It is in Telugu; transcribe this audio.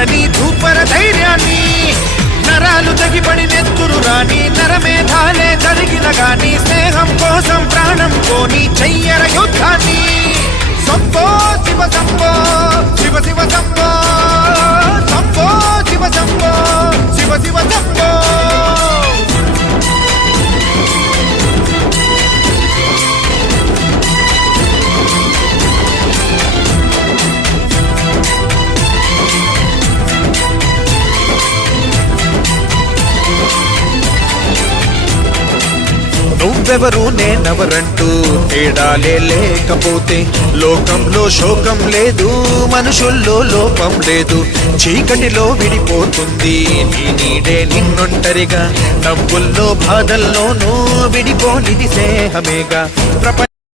పిడుగులు ధూపర ధైర్యాన్ని నరాలు తెగిపడి నెత్తురు రాని నరమేధాలే జరిగిన గాని స్నేహం కోసం ప్రాణం కోని చెయ్యర యుద్ధాన్ని. సంపో శివ సంపో శివ శివ సంపో సంపో శివ సంపో శివ శివ సంపో. నువ్వెవరు నేనెవరంటూ? తేడాలే లేకపోతే లోకంలో శోకం లేదు మనుషుల్లో లోపం లేదు. చీకటిలో విడిపోతుంది నీ నీడే నిన్నొంటరిగా. డబ్బుల్లో బాధల్లోనూ విడిపోనిది స్నేహమేగా. ప్రపంచ